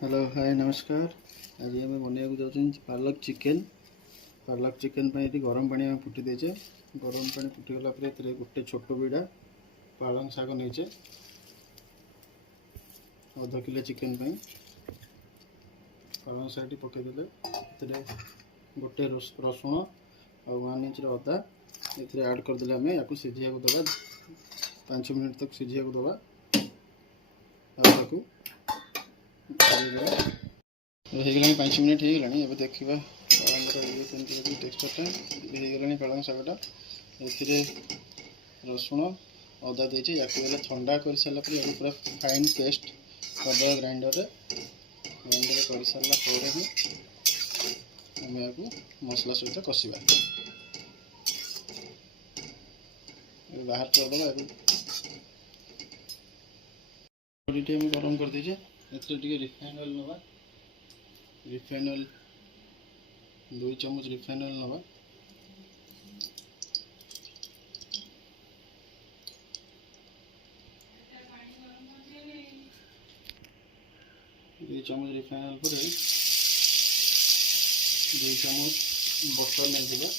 Hello hi नमस्कार। आज आम बनवाक जाऊँ पालक चिकेन ये गरम पानी फुटी देचे। गरम पानी फुटीगला गोटे छोट बिड़ा पालंग शाग नहींचे अध किलो चिकेन पालंग शाग पकईदे गोटे रसुण और 1 इंच अदा ये ऐड करदे आम या सीझा दबा 5 मिनट तक सीझा दबा होगा 5 मिनट होगा। अब देखा पालंगर टेक्सचरटा पालंग शागटा ए रसुण अदा देचे या ठंडा कर सारापर या पूरा फाइन पेस्ट करदे ग्राइंडर कर सारापर आम या मसला सहित कषा बाहर करदे गरम कर दीजिए। रिफाइन ऑयल नवा रिफाइन ऑयल 2 चम्मच रिफाइन ऑयल नवा 2 चम्मच रिफाइन ऑयल पर 2 चम्मच बटर नहीं दिला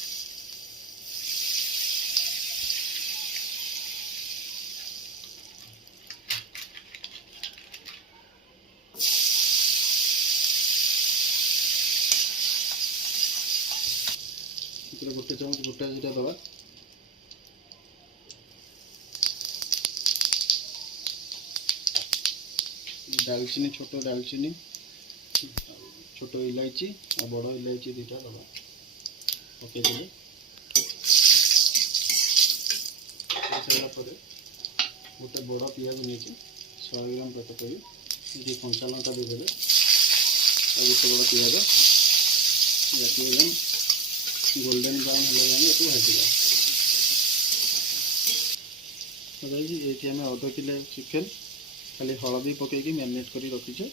गोटे चम्मच गोटा जीरा दवा दालचीनी छोट दालचीनी छोट इलायची और बड़ इलायची 2टा दवा पकईदे गोटे बड़ पियाज नहीं 100 ग्राम पकई ये कंचा लंका देदेवे और गोटे बड़ पियाज या गोल्डन ब्राउन है भाजी ये आम अध किलो चिकेन खाली हलदी पकईकि मैरिनेट कर रखीचे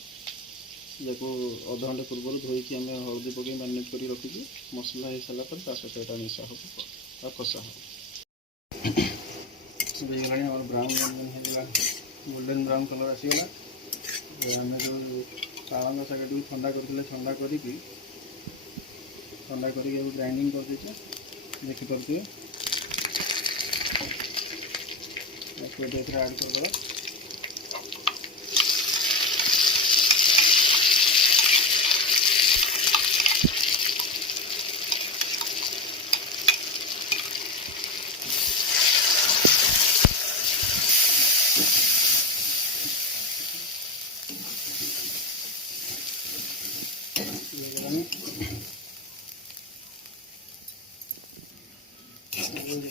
या अध घंटे पूर्व धोईकी आम हलदी पकई मैरिनेट कर रखीचे मसला हो सारापर सहित यहाँ मिसा हम और कषा हम ब्राउन गोल्डन ब्राउन कलर आसीगला आम जो पालंग शाग ठंडा करते ठंडा करके ग्राइंडिंग कर दीजिए देखिपे ऐड करदे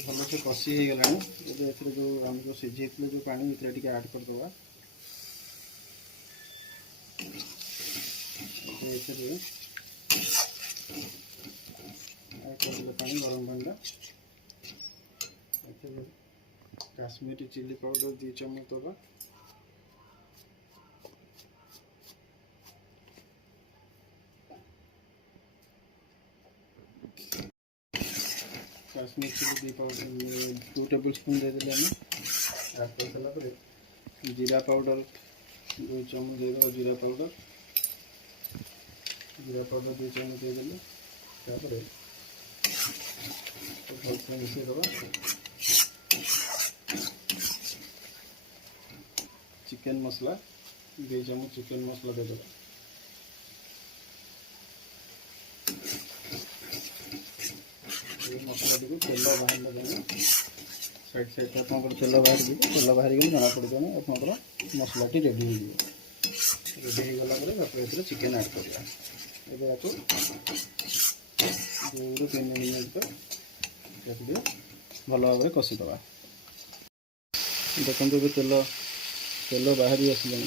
भल से कषि हो गला जो आम जो सीझे जो पानी टे ऐड करदे पानी गरम पानी काश्मीरी चिली पाउडर 2 चम्मच दबा काश्मीर चिली 2 टेबल स्पून देदेले ऐड कर सारापर जीरा पाउडर 2 चम्मच देदेव जीरा पाउडर 2 चम्मच देदेले भलसे मिसईदबा चिकेन मसला 2 चम्मच चिकेन मसला देदेबा मसला टी तेल बाहर साइड साइड आप तेल बाहर जना पड़ जाए आप मसला टी रेडी होगला चिकेन ऐड करवा ये 2 ରୁ 3 मिनट तक भल भाव कषिदबा देखते तेल तेल बाहरी आसला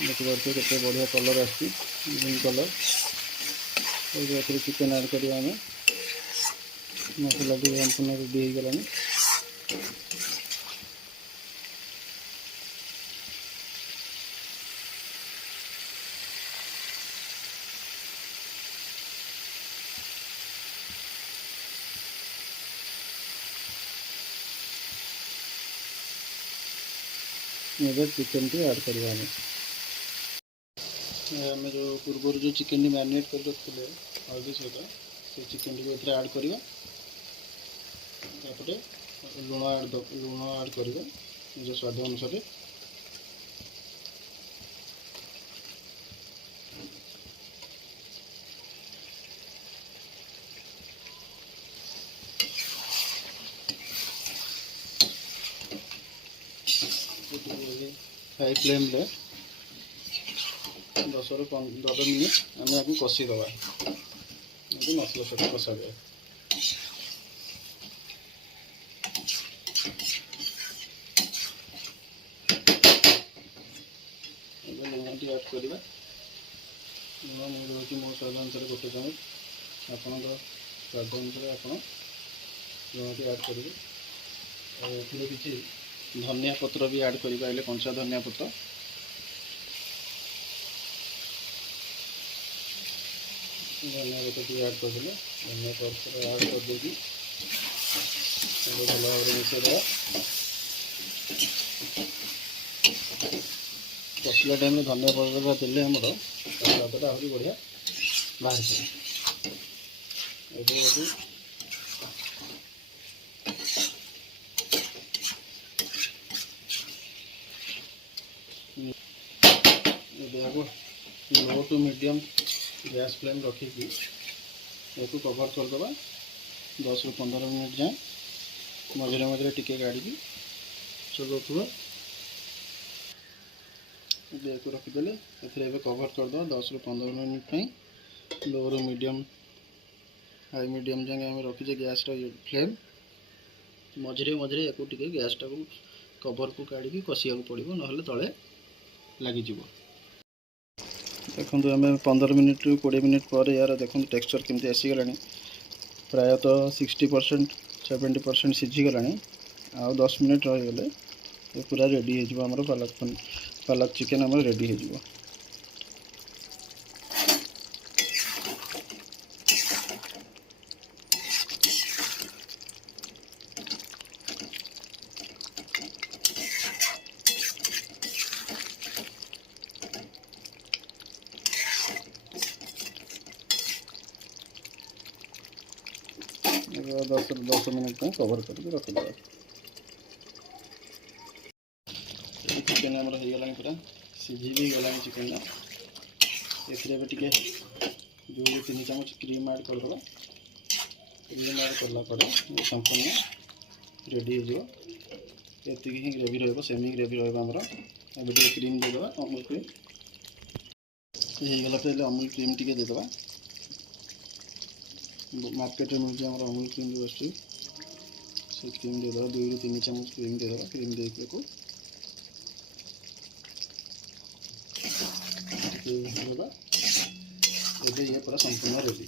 देखिए केते बढ़िया colour green colour chicken add करवा आम मसला संपूर्ण रेडी हो गलानी चिकेन टी ऐड करवा आम जो पूर्व जो चिकेन मैरिनेट कर रखते हल्दी सहित से चिकेन को ये ऐड करवा लुण ऐड करवा निज स्वाद अनुसार हाई फ्लेम 10 ରୁ 15 मिनट आम आपको कषीदे मसला सहित कषा जाए। लुण टी ऐड करवा लुण मुझे मो स्वाद अनुसार 1 चामच आपण स्वाद अनुसार आप लुण टी ऐड करेंगे और किसी धनिया पत्र भी ऐड करें कंचा धनिया पत्र धनिया पत्र भी ऐड करदे धनिया पत्र ऐड कर देगी भल भाव मिसईदे कषिला टाइम धनिया पत्र देले आमर स्वादटा आहरी बढ़िया बाहर लो टू मीडियम गैस फ्लेम रखिकी एक कवर करदे 10 ରୁ 15 मिनट जाए मझे मझे टिके गाड़ी चलाऊ एक रखीदे ए कवर करदे 10 ରୁ 15 मिनट लो रू मीडियम हाई मीडियम जाए आम रखीचे गैस फ्लेम मझे मझे या गैस टाक कवर को काढ़ी कषिया पड़ो ना तले लगिज देखो आम 15 मिनट रू 20 मिनट पर यार देखो टेक्सचर केमती आसीगला प्रायतः 60% 70% सीझीगला आ 10 मिनट रहीगले ये पूरा रेडी हो पालक चिकेन आम रेडी हो। दस मिनट कवर करके रखिद चिकेन आमर हो गला पूरा सीझी भी गला चिकेन ए 2 ରୁ 3 चामच क्रीम ऐड करदे क्रीम ऐड कलापर संपूर्ण रेडी हो ही ग्रेवी रेमी ग्रेवी रमर अभी क्रीम देदे अमूल क्रीम होगला अमूल क्रीम टी देदे मार्केट में मिलता है अमूल क्रीम जो आस क्रीम देदे 2 ରୁ 3 चामच क्रीम देदे क्रीम देके ये पूरा संपूर्ण रेडी।